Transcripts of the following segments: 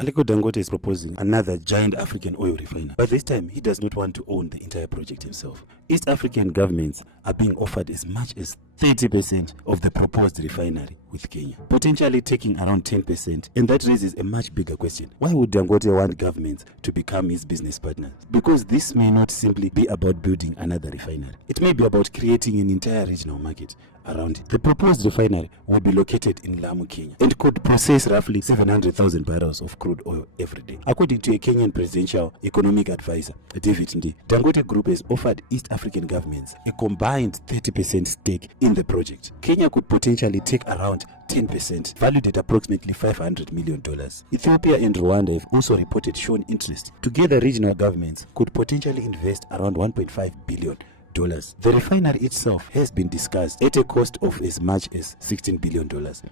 Aliko Dangote is proposing another giant African oil refinery, but this time he does not want to own the entire project himself. East African governments are being offered as much as 30% of the proposed refinery, with Kenya potentially taking around 10%, and that raises a much bigger question. Why would Dangote want governments to become his business partners? Because this may not simply be about building another refinery. It may be about creating an entire regional market around it. The proposed refinery will be located in Lamu, Kenya, and could process roughly 700,000 barrels of crude oil every day. According to a Kenyan presidential economic advisor, David Ndii, Dangote Group has offered East African governments a combined 30% stake in the project. Kenya could potentially take around 10%, valued at approximately $500 million. Ethiopia and Rwanda have also reported shown interest. Together, regional governments could potentially invest around $1.5 billion. The refinery itself has been discussed at a cost of as much as $16 billion,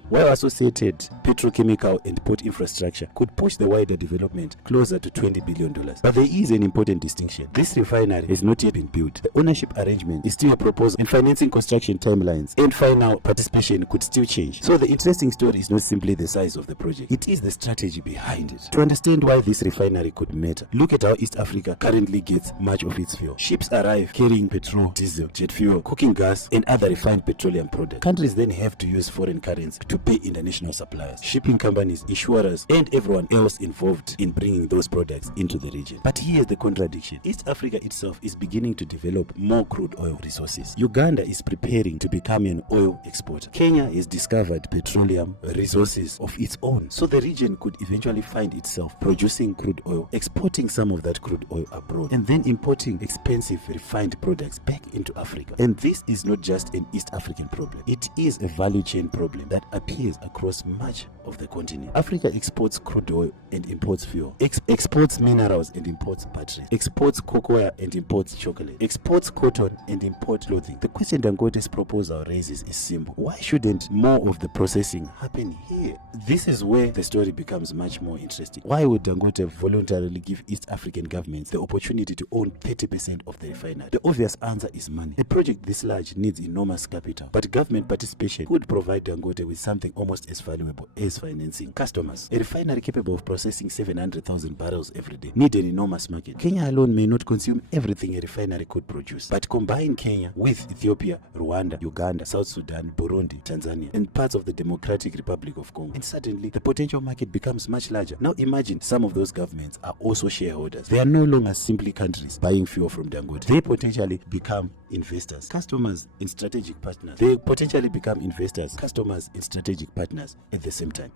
while associated petrochemical and port infrastructure could push the wider development closer to $20 billion. But there is an important distinction. This refinery has not yet been built. The ownership arrangement is still a proposal, and financing construction timelines and final participation could still change. So the interesting story is not simply the size of the project, it is the strategy behind it. To understand why this refinery could matter, look at how East Africa currently gets much of its fuel. Ships arrive carrying petrol, diesel, jet fuel, cooking gas, and other refined petroleum products. Countries then have to use foreign currency to pay international suppliers, shipping companies, insurers, and everyone else involved in bringing those products into the region. But here's the contradiction. East Africa itself is beginning to develop more crude oil resources. Uganda is preparing to become an oil exporter. Kenya has discovered petroleum resources of its own. So the region could eventually find itself producing crude oil, exporting some of that crude oil abroad, and then importing expensive refined products back into Africa. And this is not just an East African problem. It is a value chain problem that appears across much of the continent. Africa exports crude oil and imports fuel, exports minerals and imports batteries, exports cocoa and imports chocolate, exports cotton and imports clothing. The question Dangote's proposal raises is simple. Why shouldn't more of the processing happen here? This is where the story becomes much more interesting. Why would Dangote voluntarily give East African governments the opportunity to own 30% of the refinery? The obvious answer is money. A project this large needs enormous capital, but government participation could provide Dangote with something almost as valuable as financing. Customers. A refinery capable of processing 700,000 barrels every day need an enormous market. Kenya alone may not consume everything a refinery could produce, but combine Kenya with Ethiopia, Rwanda, Uganda, South Sudan, Burundi, Tanzania, and parts of the Democratic Republic of Congo, and suddenly the potential market becomes much larger. Now imagine some of those governments are also shareholders. They are no longer simply countries buying fuel from Dangote. They potentially become investors, customers, and strategic partners. They potentially become investors, customers, and strategic partners at the same time.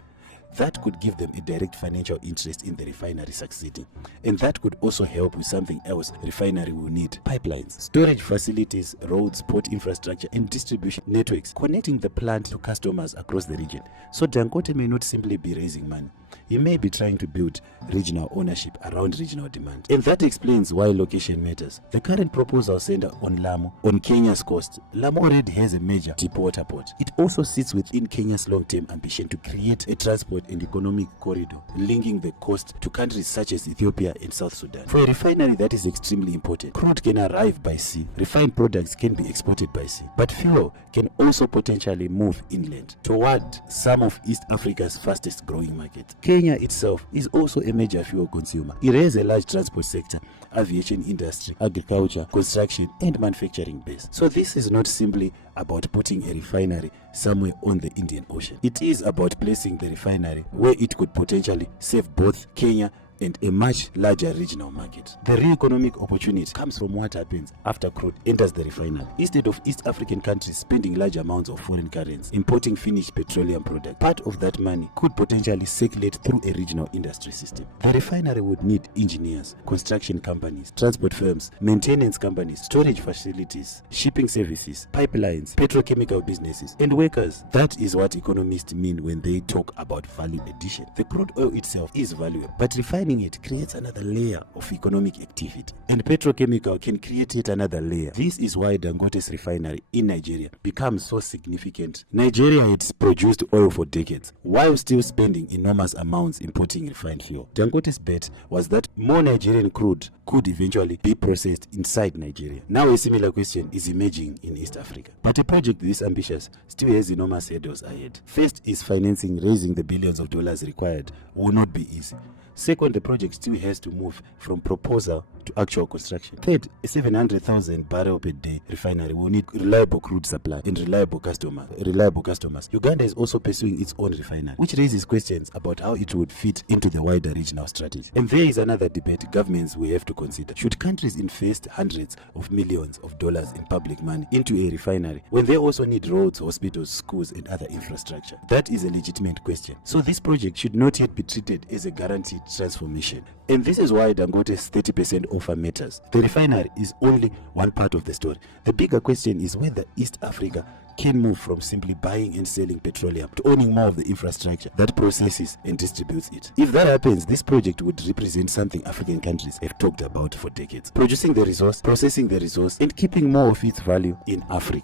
That could give them a direct financial interest in the refinery succeeding. And that could also help with something else refinery will need: pipelines, storage facilities, roads, port infrastructure, and distribution networks connecting the plant to customers across the region. So Dangote may not simply be raising money. He may be trying to build regional ownership around regional demand. And that explains why location matters. The current proposal centers on Lamu, on Kenya's coast. Lamu already has a major deep water port. It also sits within Kenya's long-term ambition to create a transport and economic corridor linking the coast to countries such as Ethiopia and South Sudan. For a refinery, that is extremely important. Crude can arrive by sea, refined products can be exported by sea, but fuel can also potentially move inland toward some of East Africa's fastest growing markets. Kenya itself is also a major fuel consumer. It has a large transport sector, aviation industry, agriculture, construction, and manufacturing base. So this is not simply about putting a refinery somewhere on the Indian Ocean. It is about placing the refinery where it could potentially save both Kenya and a much larger regional market. The real economic opportunity comes from what happens after crude enters the refinery. Instead of East African countries spending large amounts of foreign currency importing finished petroleum products, part of that money could potentially circulate through a regional industry system. The refinery would need engineers, construction companies, transport firms, maintenance companies, storage facilities, shipping services, pipelines, petrochemical businesses, and workers. That is what economists mean when they talk about value addition. The crude oil itself is valuable, but refining owning it creates another layer of economic activity, and petrochemical can create yet another layer. This is why Dangote's refinery in Nigeria becomes so significant. Nigeria had produced oil for decades while still spending enormous amounts importing refined fuel. Dangote's bet was that more Nigerian crude could eventually be processed inside Nigeria. Now a similar question is emerging in East Africa. But a project this ambitious still has enormous hurdles ahead. First is financing. Raising the billions of dollars required will not be easy. Second, the project still has to move from proposal to actual construction. Third, a 700,000 barrel per day refinery will need reliable crude supply and reliable customers. Uganda is also pursuing its own refinery, which raises questions about how it would fit into the wider regional strategy. And there is another debate governments will have to consider. Should countries invest hundreds of millions of dollars in public money into a refinery when they also need roads, hospitals, schools, and other infrastructure? That is a legitimate question. So this project should not yet be treated as a guaranteed transformation. And this is why Dangote's 30% offer matters. The refinery is only one part of the story. The bigger question is whether East Africa can move from simply buying and selling petroleum to owning more of the infrastructure that processes and distributes it. If that happens, this project would represent something African countries have talked about for decades: producing the resource, processing the resource, and keeping more of its value in Africa.